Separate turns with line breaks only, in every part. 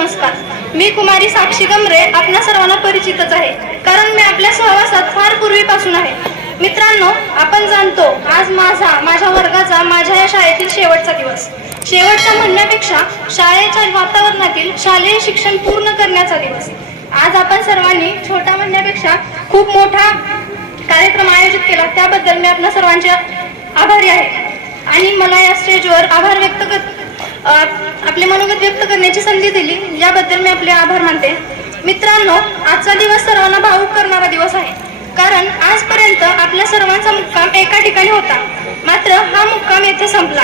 नमस्कार. मी कुमारी साक्षी गमरे आपल्या सर्वांना परिचितच आहे. कारण मी आपल्या सहवासात फार पूर्वीपासून आहे. मित्रांनो आपण जाणतो आज माझा माझ्या वर्गाचा माझ्या या शाळेतील शेवटचा दिवस. शेवटचा म्हणण्यापेक्षा शाळेच्या वातावरणातील शालेय शिक्षण पूर्ण करण्याचा दिवस. आज आपण सर्वांनी छोटा म्हणण्यापेक्षा खूप मोठा कार्यक्रम आयोजित केला. त्याबद्दल मी आपल्या सर्वांचे आभारी आहे. आणि मला या स्टेजवर आभार व्यक्त करत आपले मनोगत व्यक्त करण्याची संधी दिली. याबद्दल मी आपले आभार मानते. मित्रांनो आजचा दिवस सर्वांना भावूक करणारा दिवस आहे. कारण आजपर्यंत आपल्या सर्वांचा मुक्काम एका ठिकाणी होता. मात्र हा मुक्काम येथे संपला.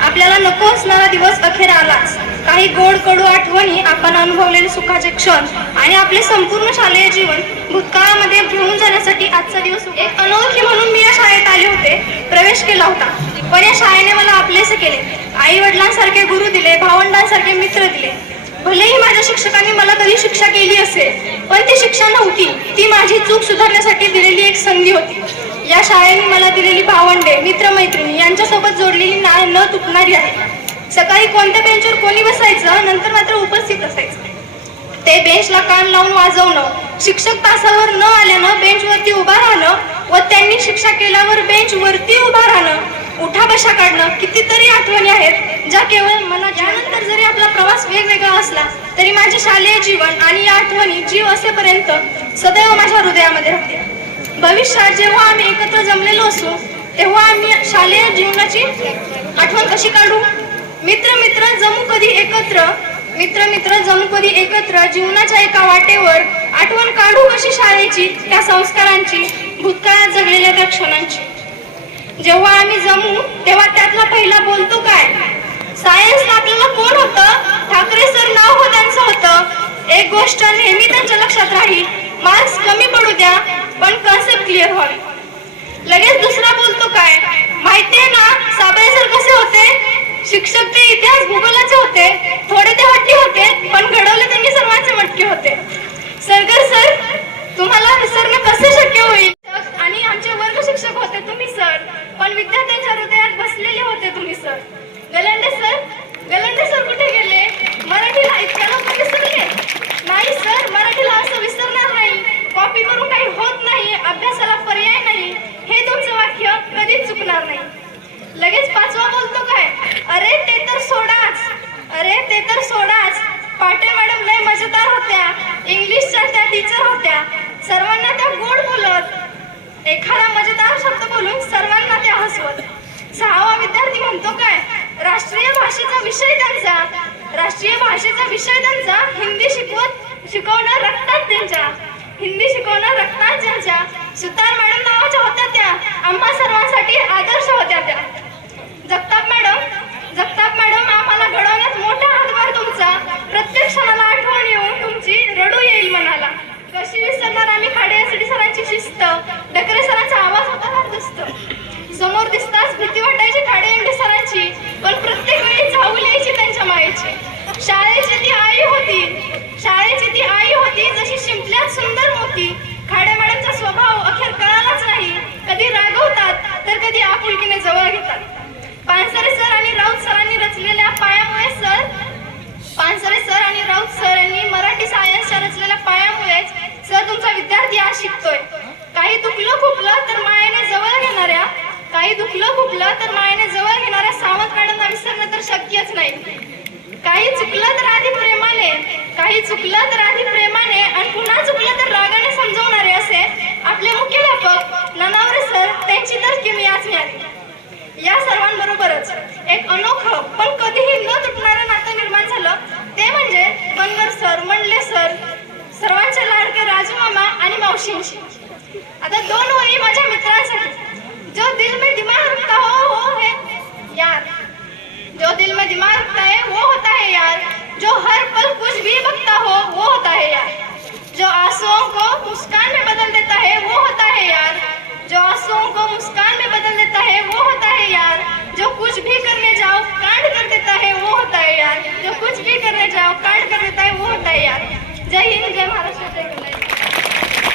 आपल्याला नको असणारा दिवस अखेर आलाच. काही गोड कडू आठवणी आपण अनुभवलेले सुखाचे क्षण आणि आपले संपूर्ण शालेय जीवन भूतकाळामध्ये घेऊन जाण्यासाठी आजचा दिवस एक अनोळखी म्हणून मी या शाळेत आले होते. प्रवेश केला होता. पण या शाळेने मला आपलेसे केले. आई वडिलांसारखे गुरु दिले भावंडांसारखे मित्र दिले. भलेही माझ्या शिक्षकांनी मला कधी शिक्षा केली असेल पण ती शिक्षा नव्हती. ती माझी चूक सुधारण्यासाठी दिलेली एक संधी होती. या शाळेने मला दिलेली भावंडे मित्रमैत्रिणी यांच्यासोबत जोडलेली ना न तुटणारी आहे. सकाळी कोणत्या बेंचवर कोणी बसायचं नंतर मात्र उपस्थित असायचं. ते बेंचला कान लावून वाजवणं शिक्षक तासावर न आल्यानं बेंचवरती उभा राहणं व त्यांनी शिक्षा केल्यावर बेंच वरती उभा राहणं उठा बशा काढणं कितीतरी आठवणी आहेत ज्या केवळ मनात यानंतर जरी आपला प्रवास वेगवेगळा असला तरी माझे शालेय जीवन आणि या आठवणी जीव असेपर्यंत सदैव माझ्या हृदयामध्ये राहतील. भविष्यात जेव्हा आम्ही एकत्र जमलेलो असू तेव्हा आम्ही शालेय जीवनाची आठवण कशी काढू? मित्र मित्र जमू कधी एकत्र मित्र मित्र जमू कधी एकत्र जीवनाच्या एका वाटेवर आठवण काढू कशी शाळेची त्या संस्कारांची भूतकाळात जगलेल्या त्या क्षणांची. जेव्हा आम्ही जमू तेव्हा त्यातला पहिला बोलतो काय? सायन्स आपल्याला कोण होतं? ठाकरे सर नाव हो त्यांचं होतं. एक गोष्ट नेहमी त्यांच्या लक्षात राहील मार्क्स कमी पडू द्या पण कन्सेप्ट क्लिअर व्हावी. लगेच दुसरा बोलतो काय? माहितीये ना साबळे सर कसे होते? शिक्षक ते इतिहास भूगोलाचे होते. थोडे ते हट्टी होते पण घडवले त्यांनी सर्वांचे मटके होते. सरगर सर तुम्हाला विसरणं कसे शक्य होईल आणि आमचे वर्ग शिक्षक होते तुम्ही सर पण विद्यार्थ्यांच्या हृदयात बसलेले होते तुम्ही sir Galande sir Galande sir कुठे गेले मराठीला इतक्या लवकर विसरले नाही सर मराठीला असं विसरणार नाही कॉपी करून काही होत नाही अभ्यासाला पर्याय नाही हे तुमचं वाक्य कधीच चुकणार नाही. लगेच पाचवा बोलतो काय? अरे ते तर सोडाच. अरे ते तर सोडाच. पाटे मॅडम लय मजेदार होत्या. इंग्लिशच्या त्या टीचर होत्या. सर्वांना त्या गोड बोलत. एखादा मजेदार शब्द बोलून सर्वांना त्या हसवत. सहावा विद्यार्थी म्हणतो काय? राष्ट्रीय भाषेचा विषय त्यांचा. राष्ट्रीय भाषेचा विषय त्यांचा. हिंदी शिकवत शिकवणं रक्तात त्यांच्या. हिंदी शिकवणं रक्तात ज्यांच्या सुतार मॅडम नावाच्या होत्या त्या. आम्हा सर्वांसाठी काही चुकलं तर आधी प्रेमाने काही चुकलं तर आधी प्रेमाने आणि पुन्हा चुकलं तर रागाने समजवणारे असे आपले मुख्याध्यापक नानावरे सर त्यांची तर किमी आज मिळाली या सर्वांबरोबरच एक अनोखं पण कधीही न तुटणारं नातं निर्माण झालं. ते म्हणजे मनवर सर मंडले सर सर्वांचे लाडके राजू मामा आणि मावशींशी आता दोन वही माझ्या मित्रांसाठी. जो दिल में दिमाग रखता हो वो है यार जो दिल में दिमाग रखता है वो होता है यार जो हर पल कुछ भी बकता हो वो होता है यार जो आंसुओं को मुस्कान में बदल देता है वो होता है यार जो आंसुओं को मुस्कान में बदल देता है वो होता है यार जो कुछ भी करने जाओ कांड कर देता है वो होता है यार। जो कुछ भी करने जाओ कांड कर देता है वो होता है यार। जय हिंद जय महाराष्ट्र जय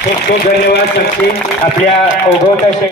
खूप खूप धन्यवाद साक्षी आपल्या ओघवता